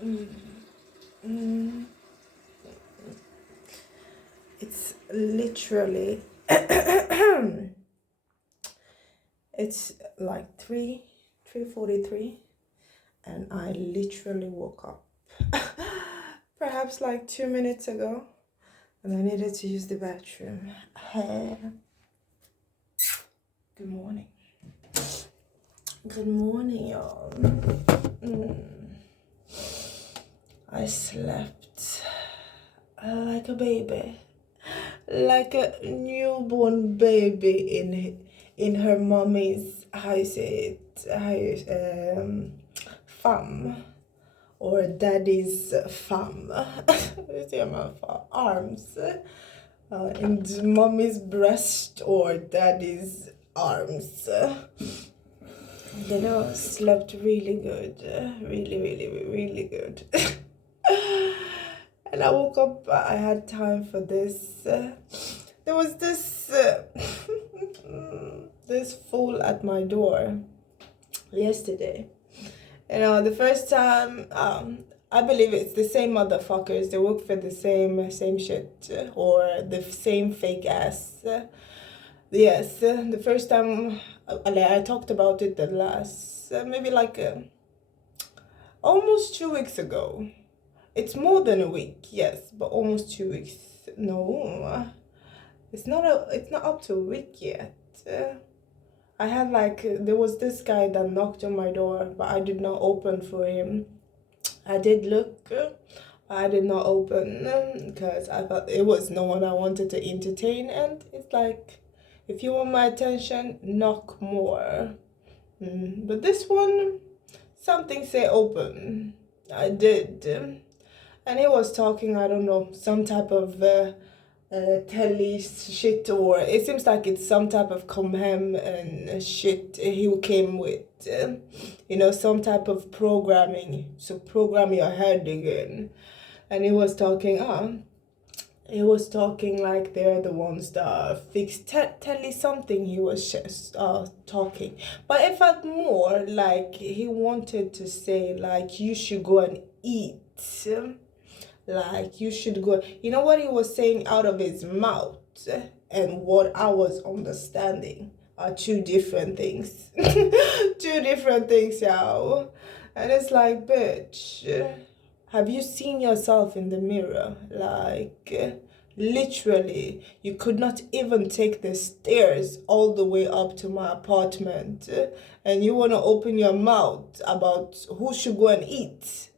Mm, mm, it's literally it's like 3:43, and I literally woke up perhaps like 2 minutes ago, and I needed to use the bathroom. Good morning. Good morning, y'all. I slept like a baby, like a newborn baby in her mommy's, how you say it, fam, or daddy's fam. Arms, in mommy's breast or daddy's arms. Slept really good, really good. And I woke up, I had time for this. There was this this fool at my door yesterday. The first time, I believe it's the same motherfuckers. They work for the same shit, or the same fake ass. Yes, the first time I talked about it the last, maybe like almost 2 weeks ago. It's more than a week, yes, but almost 2 weeks. No, it's not up to a week yet. I had there was this guy that knocked on my door, but I did not open for him. I did look, but I did not open because I thought it was no one I wanted to entertain, and it's like, if you want my attention, knock more. But this one, something say open. I did. And he was talking, I don't know, some type of telly shit, or it seems like it's some type of comhem and shit he came with. Some type of programming. So program your head again. And he was talking, like they're the ones that fix telly something. He was just talking, but it felt more like he wanted to say like you should go and eat, like you should go. You know what he was saying out of his mouth and what I was understanding are two different things. Two different things, y'all. And it's like, bitch, have you seen yourself in the mirror? Like, literally, you could not even take the stairs all the way up to my apartment, and you want to open your mouth about who should go and eat.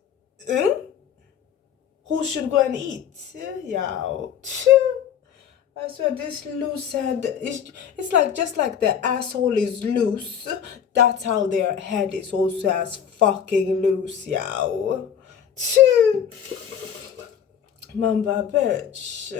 Who should go and eat? Yeah. I swear this loose head, it's like, just like the asshole is loose, that's how their head is also as fucking loose, yeah. Mamba bitch.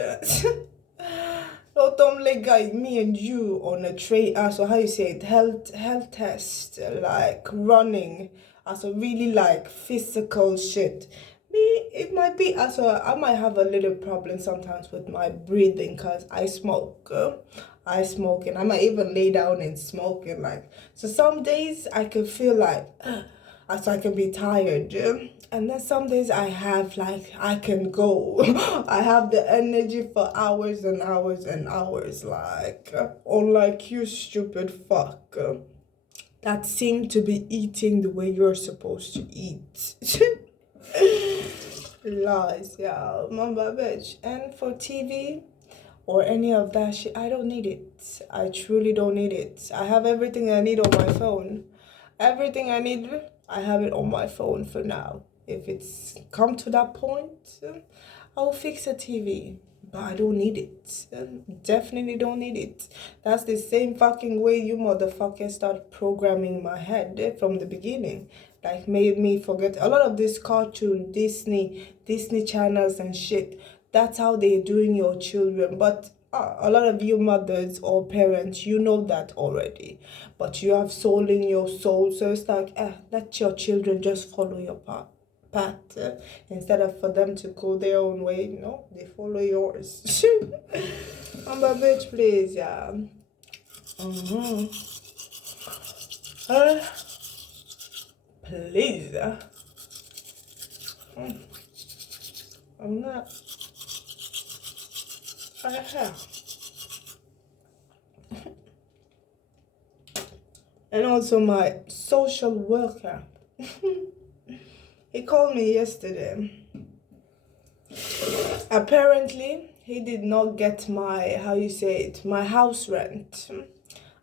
Låt dem lägga me and you on a train, also how you say it, health test, like running, also really like physical shit. Me, it might be, also I might have a little problem sometimes with my breathing because I smoke. And I might even lay down and smoke, and like, so some days I can feel like so I can be tired, and then some days I have like I can go. I have the energy for hours and hours and hours, like, unlike you stupid fuck that seem to be eating the way you're supposed to eat. Lies, yeah, mamba bitch. And for TV or any of that shit, I don't need it. I truly don't need it. I have everything I need on my phone. Everything I need, I have it on my phone for now. If it's come to that point, I'll fix a TV. But I don't need it. Definitely don't need it. That's the same fucking way you motherfuckers started programming my head from the beginning. Like, made me forget a lot of this cartoon, Disney channels and shit. That's how they're doing your children. But a lot of you mothers or parents, you know that already. But you have soul in your soul. So it's like, let your children just follow your path. Instead of for them to go their own way, they follow yours. I'm a bitch, please, yeah. Please. I'm not. And also my social worker. He called me yesterday. Apparently, he did not get my, my house rent.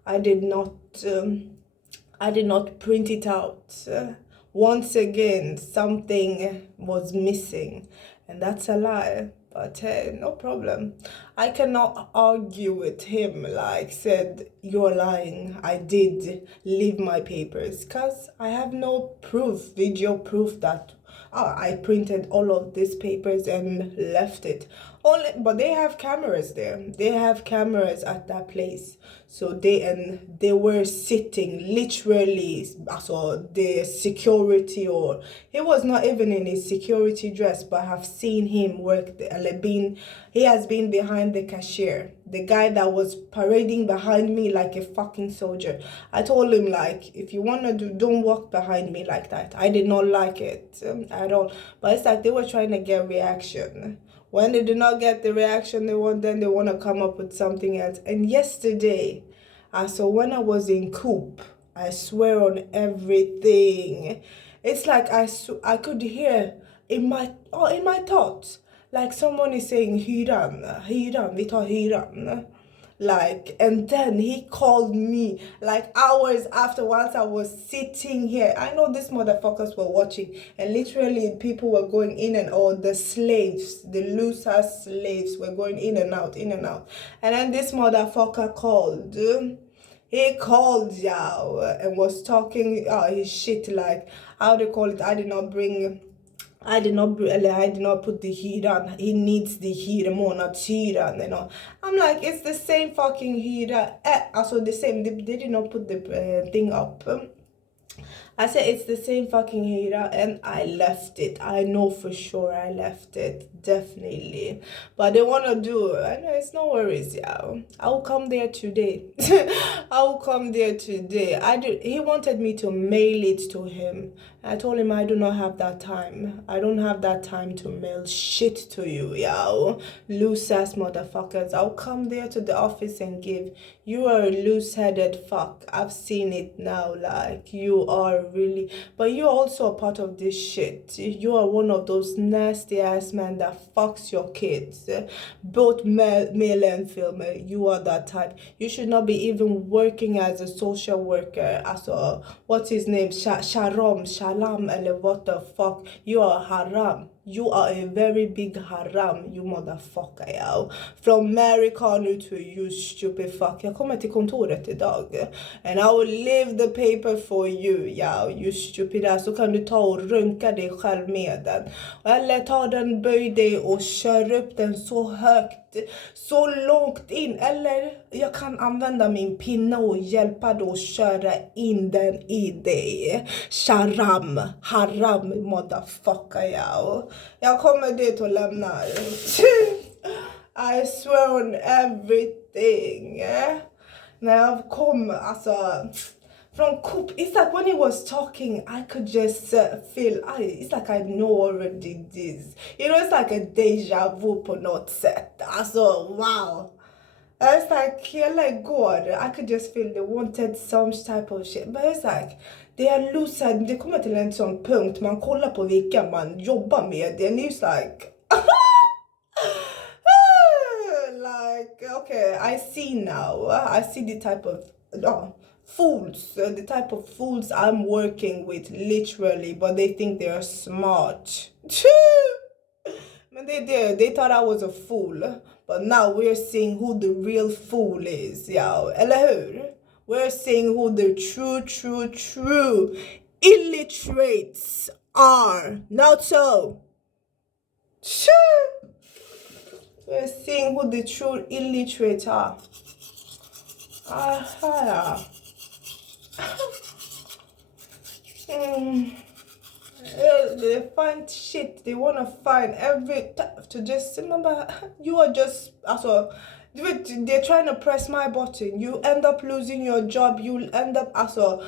I did not print it out. Once again, something was missing, and that's a lie. But hey, no problem. I cannot argue with him like said you're lying. I did leave my papers because I have no proof, video proof that I printed all of these papers and left it. But they have cameras there. They have cameras at that place. So they were sitting literally. So the security, or he was not even in his security dress, but I have seen him work there. He has been behind the cashier. The guy that was parading behind me like a fucking soldier. I told him like, if you wanna don't walk behind me like that. I did not like it at all. But it's like they were trying to get reaction. When they do not get the reaction they want, then they want to come up with something else. And yesterday, so when I was in Coop, I swear on everything, it's like I could hear in my thoughts, like someone is saying Hiram, vi tar Hiram. Like, and then he called me like hours after, once I was sitting here. I know these motherfuckers were watching, and literally people were going in and out. The slaves, the loser slaves were going in and out, in and out. And then this motherfucker called. He called y'all and was talking his shit, like, how they call it, I did not put the heat on. He needs the heat more, not heat on, you know. I'm like, it's the same fucking heater. Also the same. They did not put the thing up. I said it's the same fucking heater, and I left it. I know for sure I left it, definitely. But they wanna do it. I know, it's no worries, yeah. I'll come there today. I'll come there today. He wanted me to mail it to him. I told him I do not have that time. I don't have that time to mail shit to you, yo. Loose ass motherfuckers. I'll come there to the office and give. You are a loose-headed fuck. I've seen it now. Like, you are really. But you're also a part of this shit. You are one of those nasty ass men that fucks your kids. Both male and female. You are that type. You should not be even working as a social worker. As a, what's his name? Shalam, and what the fuck? You are Haram. You are a very big haram, you motherfucker, yo. From America nu to you stupid fuck. Jag kommer till kontoret idag. And I will leave the paper for you, yo. You stupid ass. Så kan du ta och runka dig själv med den. Eller ta den, böj dig och kör upp den så högt. Så långt in. Eller jag kan använda min pinne och hjälpa dig att köra in den i dig. Sharam, haram, motherfucker, yo. Jag kommer dit och lämnar. I swear on everything. När jag kom, alltså, från Coop, it's like when he was talking, I could just feel, it's like I know already this. You know, it's like a deja vu på något sätt. Alltså, wow. It's like, hela igår, I could just feel they wanted some type of shit. But it's like, they are loser. Det kommer till en sån punkt, man kollar på vilka man jobbar med. And it's like, like, okay, I see now. I see the type of fools, the type of fools I'm working with, literally, but they think they are smart. Man, they thought I was a fool, but now we're seeing who the real fool is, yo. Eller hur? We're seeing who the true illiterates are. Not so. We're seeing who the true illiterates are. They find shit. They want to find every to just remember. You are just also. They're trying to press my button. You end up losing your job. You'll end up alltså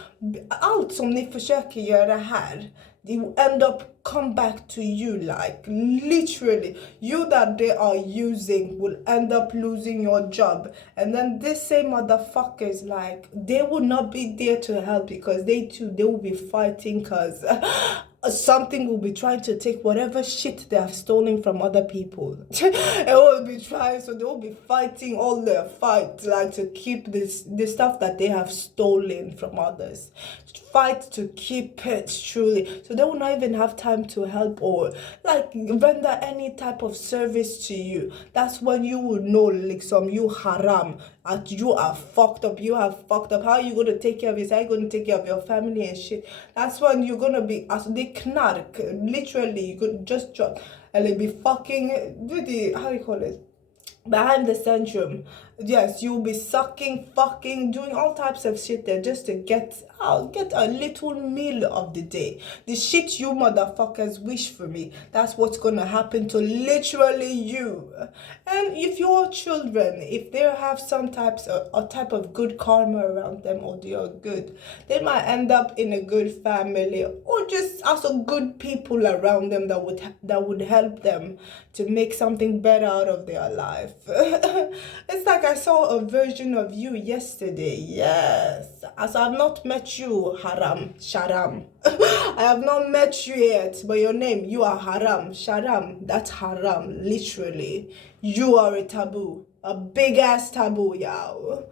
allt som ni försöker göra här. they will end up come back to you, like literally you that they are using will end up losing your job, and then this same motherfuckers, like they will not be there to help because they will be fighting because something will be trying to take whatever shit they have stolen from other people. It will be trying, so they will be fighting all their fights, like to keep the stuff that they have stolen from others, fight to keep it truly, so they will not even have time to help or like render any type of service to you. That's when you will know, like, some you haram, and you are fucked up. You have fucked up. How are you going to take care of yourself? How are you going to take care of your family and shit? That's when you're going to be, as they knark, literally, you could just drop, and they be fucking, do the, how do you call it? Behind the syndrome. Yes, you'll be sucking, fucking, doing all types of shit there just to get a little meal of the day. The shit you motherfuckers wish for me, that's what's gonna happen to literally you. And if your children, if they have some type of good karma around them, or they are good, they might end up in a good family, or just also good people around them that would help them to make something better out of their life. It's like I saw a version of you yesterday. Yes, as I've not met you, Haram, Sharam. I have not met you yet, but your name, you are Haram, Sharam. That's Haram, literally. You are a taboo, a big ass taboo, yow,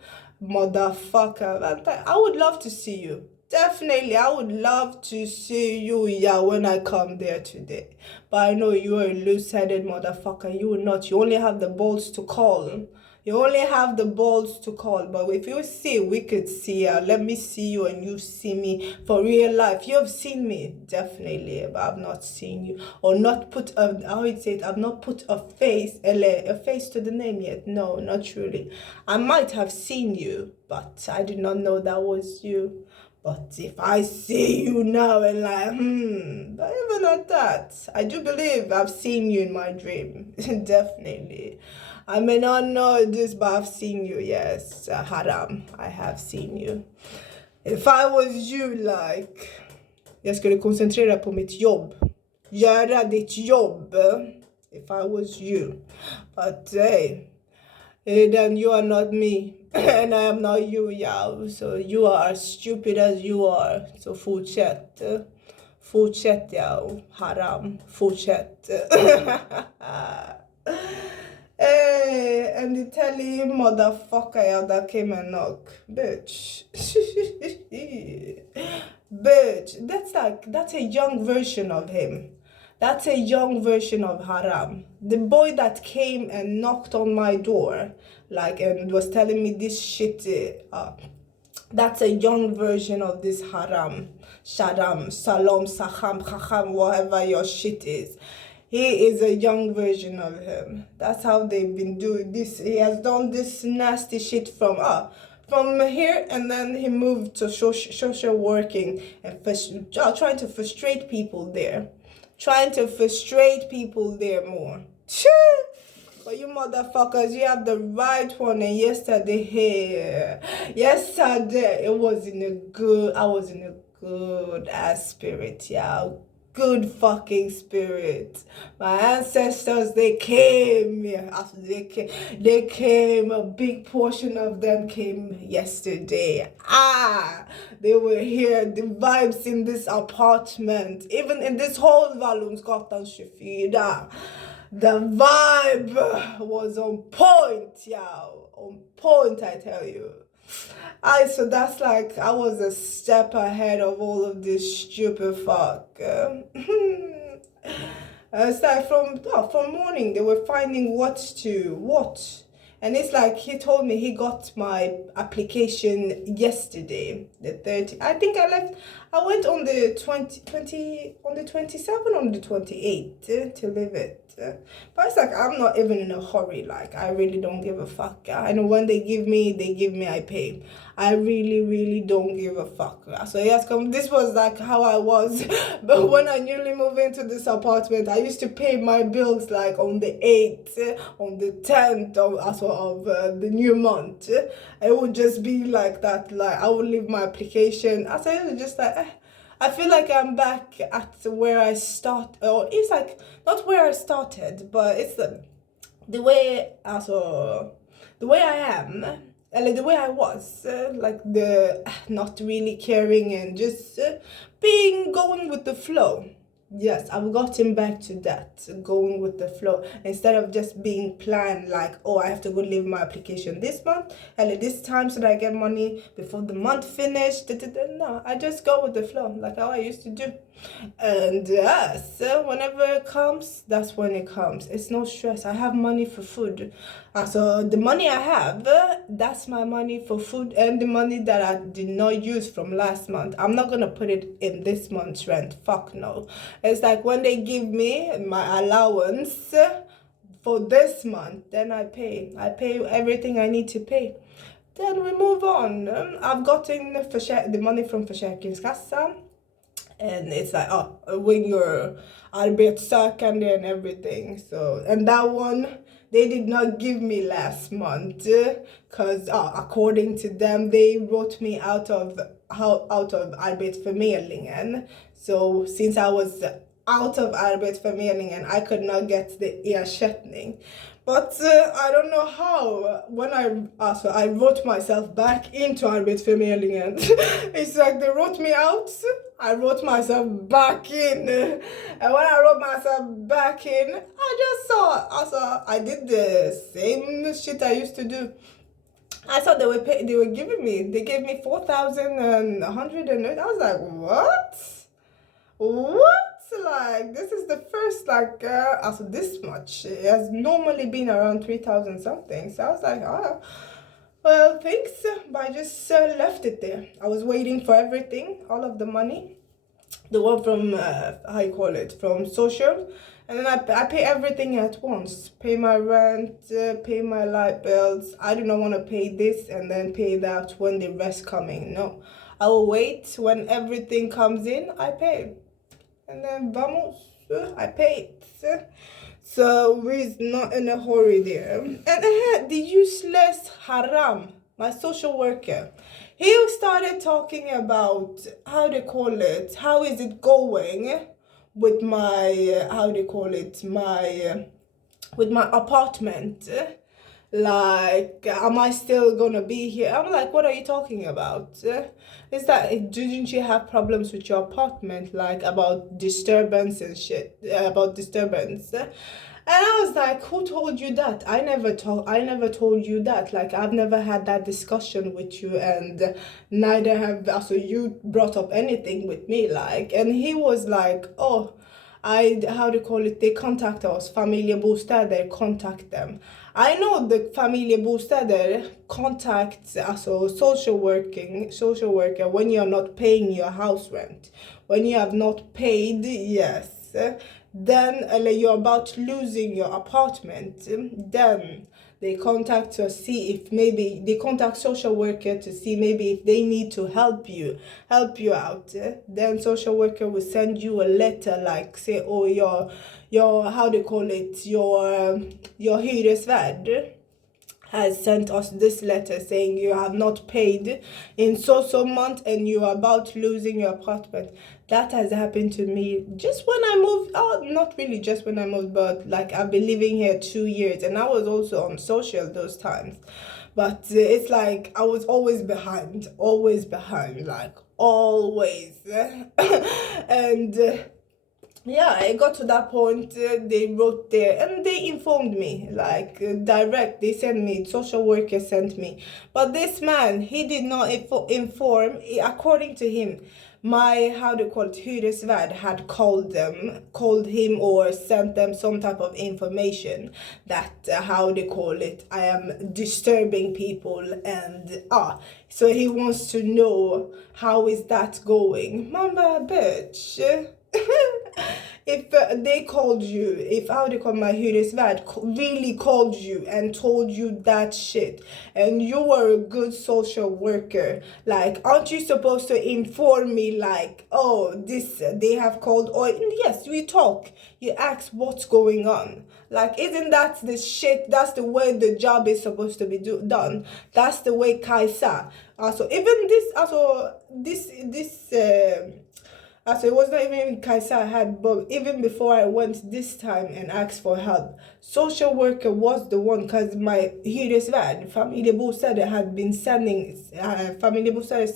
motherfucker. I would love to see you. Definitely, I would love to see you, yeah, when I come there today. But I know you're a loose-headed motherfucker. You will not. You only have the balls to call. You only have the balls to call. But if you see, we could see. Let me see you and you see me for real life. You have seen me, definitely, but I've not seen you. Or not put a, how you say it, I've not put a face to the name yet. No, not really. I might have seen you, but I did not know that was you. But if I see you now and like, but even at that, I do believe I've seen you in my dream. Definitely. I may not know this, but I've seen you, yes. Haram, I have seen you. If I was you, like, jag skulle koncentrera på mitt jobb. Göra ditt jobb. If I was you. But hey, then you are not me. And I am not you, yeah. So you are as stupid as you are. So fortsätt. Fortsätt, ja. Haram. Fortsätt. Hey, and the telly motherfucker, yeah, that came and knock. Bitch. Bitch. That's a young version of him. That's a young version of Haram. The boy that came and knocked on my door, like, and was telling me this shit, that's a young version of this Haram, Sharam, Salam, Saham, Chacham, whatever your shit is. He is a young version of him. That's how they've been doing this. He has done this nasty shit from here, and then he moved to social working and trying to frustrate people there. Trying to frustrate people there more. But you motherfuckers, you have the right one. And yesterday, I was in a good ass spirit, yeah. Good fucking spirit. My ancestors, they came. Yeah, after they came. A big portion of them came yesterday. They were here. The vibes in this apartment, even in this whole Vallonsgatan 24. The vibe was on point, yeah. On point, I tell you. So that's like, I was a step ahead of all of this stupid fuck. It's like from morning, they were finding what. And it's like, he told me he got my application yesterday, the 30th. I think I went on the 27th, on the 28th to leave it. But it's like, I'm not even in a hurry. Like, I really don't give a fuck. I know when they give me, I pay. I really, really don't give a fuck. So yes, this was like how I was. But when I newly moved into this apartment, I used to pay my bills like on the 8th, on the 10th of the new month. It would just be like that. Like, I would leave my application. I said, it was just like, I feel like I'm back at where I start, or it's like not where I started, but it's the way also the way I am, like the way I was, like the not really caring and just being going with the flow. Yes, I've gotten back to that, going with the flow instead of just being planned like, oh, I have to go leave my application this month and at this time so that I get money before the month finished. No, I just go with the flow like how I used to do. And yes, whenever it comes, that's when it comes. It's no stress. I have money for food. So the money I have, that's my money for food and the money that I did not use from last month. I'm not gonna put it in this month's rent. Fuck no. It's like when they give me my allowance for this month, then I pay. I pay everything I need to pay. Then we move on. I've gotten the money from Försäkringskassan. And it's like, oh, when you're arbetssökande and everything. So, and that one, they did not give me last month because according to them, they wrote me out of Arbetsförmedlingen. So since I was out of Arbetsförmedlingen, I could not get the ersättning. But I don't know how. When I wrote myself back into Arbetsförmedlingen. It's like they wrote me out. I wrote myself back in. And when I wrote myself back in, I just saw, I did the same shit I used to do. I thought they gave me 4,100 and I was like, what? What? Like, this is the first, like, also this much. It has normally been around 3,000 something. So I was like, oh, well, thanks. But I just left it there. I was waiting for everything, all of the money. The one from, from social. And then I pay everything at once. Pay my rent, pay my light bills. I do not want to pay this and then pay that when the rest coming. No. I will wait. When everything comes in, I pay. And then vamos, I paid. So we're not in a hurry there. And I had the useless Haram, my social worker. He started talking about how is it going with my, with my apartment. Like, am I still gonna be here? I'm like, what are you talking about? Is that, didn't you have problems with your apartment? Like, about disturbance and shit, about disturbance. And I was like, who told you that? I never told you that. Like, I've never had that discussion with you and neither have, also you brought up anything with me. Like, and he was like, oh, they contact us, Familjebostäder, contact them. I know the Familjebostäder contacts also social worker when you're not paying your house rent. When you have not paid, yes, then you're about losing your apartment, then they contact to see if maybe they contact social worker to see maybe if they need to help you out. Then social worker will send you a letter like say, oh, your your hyresvärd has sent us this letter saying you have not paid in so month and you are about losing your apartment. That has happened to me just when I moved. Oh, not really just when I moved, but like I've been living here 2 years and I was also on social those times. But it's like I was always behind, like always. And yeah, it got to that point, they wrote there and they informed me, like direct, they sent me, social worker sent me. But this man, he did not inform, according to him, my, hyresvärd had called him or sent them some type of information that, I am disturbing people and, so he wants to know how is that going. Mama, bitch. If they called you, if my hyresvärd really called you and told you that shit, and you were a good social worker, like, aren't you supposed to inform me, like, oh, this, they have called, or yes, we talk, you ask what's going on. Like, isn't that the shit, that's the way the job is supposed to be done. That's the way Kajsa, also, even this, also, this, it was not even Kajsa I had, but even before I went this time and asked for help, social worker was the one, because my hyresvärd, familjebostäder, had been sending, familjebostäder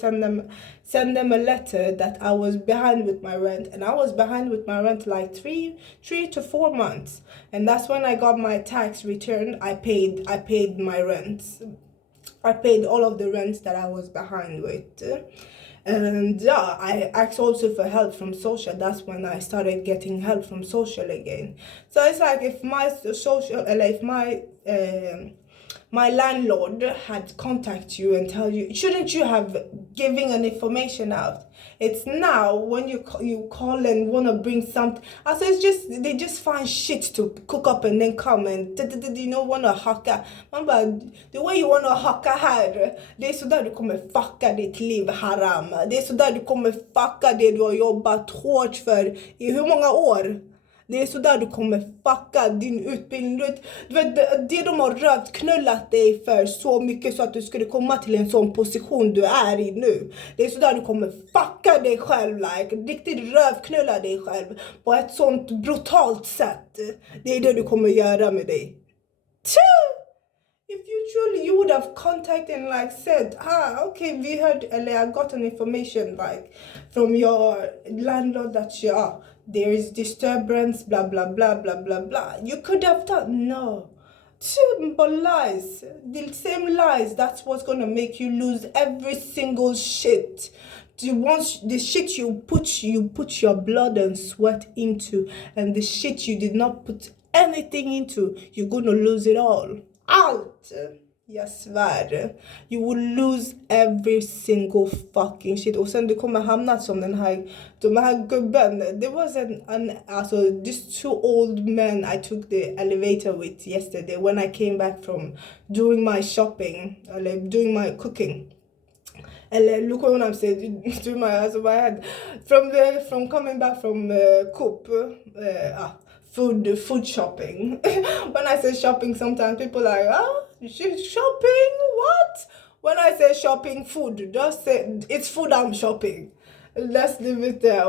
send them a letter that I was behind with my rent, and I was behind with my rent like 3 to 4 months, and that's when I got my tax return. I paid my rent. I paid all of the rents that I was behind with. And yeah, I asked also for help from social. That's when I started getting help from social again. So it's like, if my social, if my landlord had contact you and tell you, shouldn't you have giving an information out? It's now when you call and want to bring something. Also, it's just, they just find shit to cook up and then come and want to hacka. Man bara, the way you want to hacka här, det är så där du kommer fucka ditt liv, Haram. Det är så där du kommer fucka det du har jobbat hårt för i hur många år? Det är så där du kommer fucka din utbildning. Du vet, det de har rövknullat dig för så mycket så att du skulle komma till en sån position du är i nu. Det är så där du kommer fucka dig själv, riktigt rövknulla dig själv på ett sånt brutalt sätt. Det är det du kommer göra med dig. If you would have contacted and said, okay, we heard, I got an information from your landlord that there is disturbance, blah, blah, blah, blah, blah, blah. You could have done, no. But lies, the same lies, that's what's going to make you lose every single shit. The shit you put your blood and sweat into, and the shit you did not put anything into, you're going to lose it all. Allt! Jag svär. You will lose every single fucking shit. Och sen du kommer hamna som de här gubben. There was these 2 old men I took the elevator with yesterday when I came back from doing my shopping, doing my cooking. Look what I'm saying, doing my head. From coming back from Coop, food shopping. When I say shopping, sometimes people are like, shopping? What? When I say shopping, food, just say it's food I'm shopping. Let's leave it there.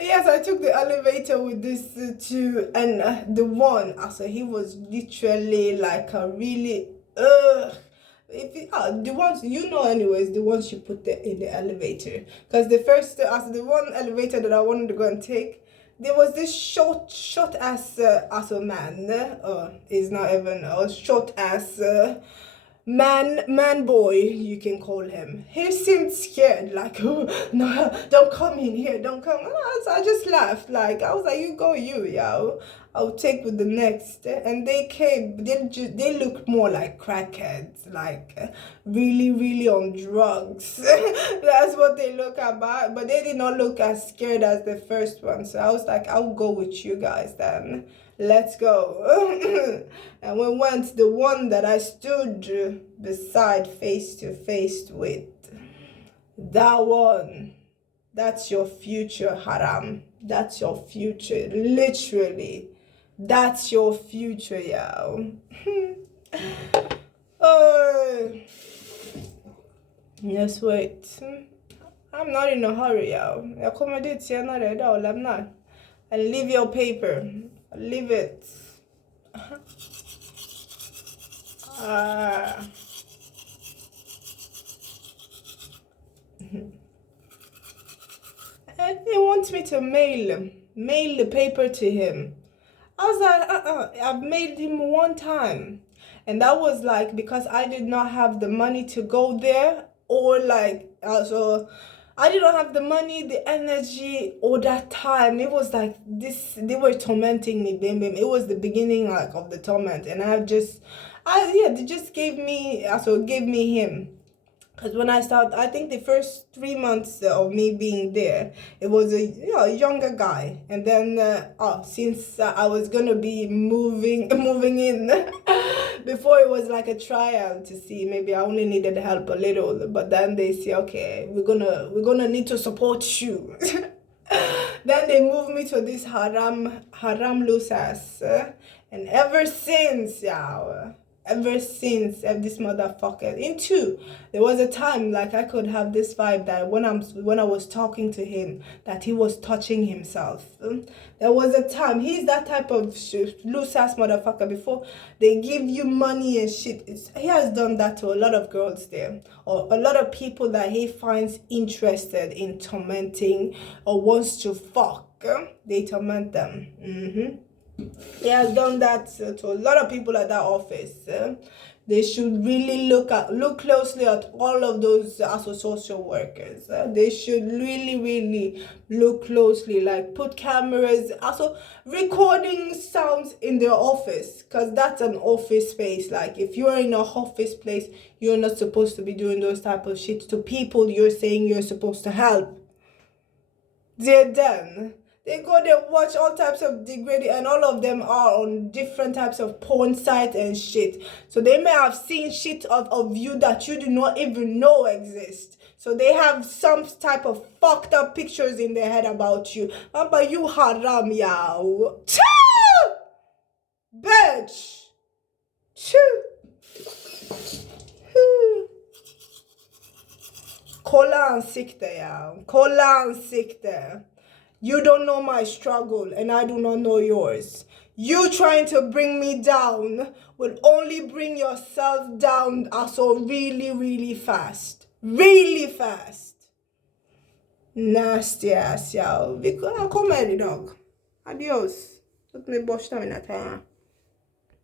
Yes, I took the elevator with this two, and the one, he was literally like a really the ones anyways, the ones you put in the elevator, because the first the one elevator that I wanted to go and take, there was this short ass man. He's not even a short ass man boy, you can call him. He seemed scared, oh, no, don't come in here, don't come. So I just laughed, I was like, you go, yo, I'll take with the next. And they came, they looked more like crackheads, really, really on drugs. That's what they look about, but they did not look as scared as the first one. So I was like, I'll go with you guys then. Let's go. And we went, the one that I stood beside face to face with, that one, that's your future, Haram. That's your future, literally. That's your future, yo. Just wait. I'm not in a hurry, yo. Jag kommer dit senare idag och lämnar. And leave your paper. Leave it. And he wants me to mail the paper to him. I was like, I've mailed him one time. And that was because I did not have the money to go there, or I did not have the money, the energy, or that time. It was this, they were tormenting me, bim. It was the beginning of the torment. And they just gave me him. Because when I started, I think the first 3 months of me being there, it was a younger guy. And then, since I was going to be moving in, before it was a trial to see, maybe I only needed help a little. But then they say, okay, we're gonna need to support you. Then they moved me to this Haram loose ass. And ever since, ever since this motherfucker. In two, there was a time like I could have this vibe that when I was talking to him, that he was touching himself. There was a time, he's that type of loose ass motherfucker. Before they give you money and shit, he has done that to a lot of girls there, or a lot of people that he finds interested in tormenting or wants to fuck. They torment them. He has done that to a lot of people at that office. They should really look closely at all of those social workers. They should really look closely, like put cameras, also recording sounds in their office, because that's an office space. Like if you're in a office place, you're not supposed to be doing those type of shit to people you're saying you're supposed to help. They're done. They go there, watch all types of degrading, and all of them are on different types of porn sites and shit. So they may have seen shit of you that you do not even know exist. So they have some type of fucked up pictures in their head about you. But you haram, yow. Bitch. Kolla ansikte, yow. Kolla ansikte. You don't know my struggle, and I do not know yours. You trying to bring me down will only bring yourself down also really fast. Really fast. Nasty ass, y'all. Come here, dog. Adios. Let me brush them in that time.